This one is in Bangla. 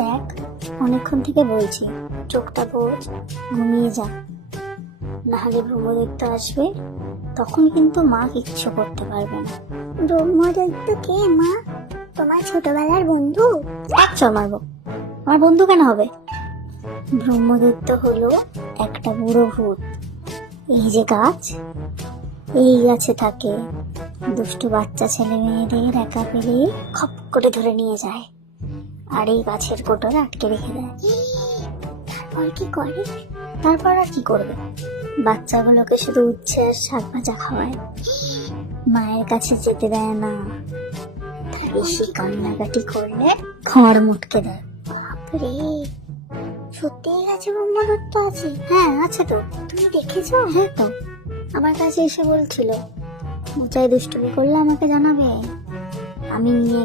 দেখ, অনেকক্ষণ থেকে বলছি চোখটা ঘুমিয়ে যা, নাহলে ব্রহ্মদৈত্য আসবে, তখন কিন্তু মা কিচ্ছু করতে পারবে না। ব্রহ্মদৈত্য কে মা? তোমার ছোটবেলার বন্ধু? এক চড় মারবো। আমার বন্ধু কেন হবে? ব্রহ্মদৈত্য হলো একটা বুড়ো ভূত। এই যে গাছ, এই গাছে থাকে। দুষ্টু বাচ্চা ছেলে মেয়েদের একা পেলে খপ করে ধরে নিয়ে যায়, আর এই গাছের কোটরে আটকে রেখে দেয়। তারপর কি করে? তারপর আর কি করবে? বাচ্চাগুলোকে শুধু উচ্ছে আর শাক ভাজা খাওয়ায়, মায়ের কাছে যেতে দেয় না। বেশি কান্নাকাটি করলে খড় মুটকে দেয়। বাপরে, সত্যি এই গাছে ব্রহ্মদৈত্য আছে? হ্যাঁ, আছে তো। তুমি দেখেছো? হ্যাঁ তো, আমার কাছে এসে বলছিল, উঁচাই দুষ্টুমি করলে আমাকে জানাবে, আমি নিয়ে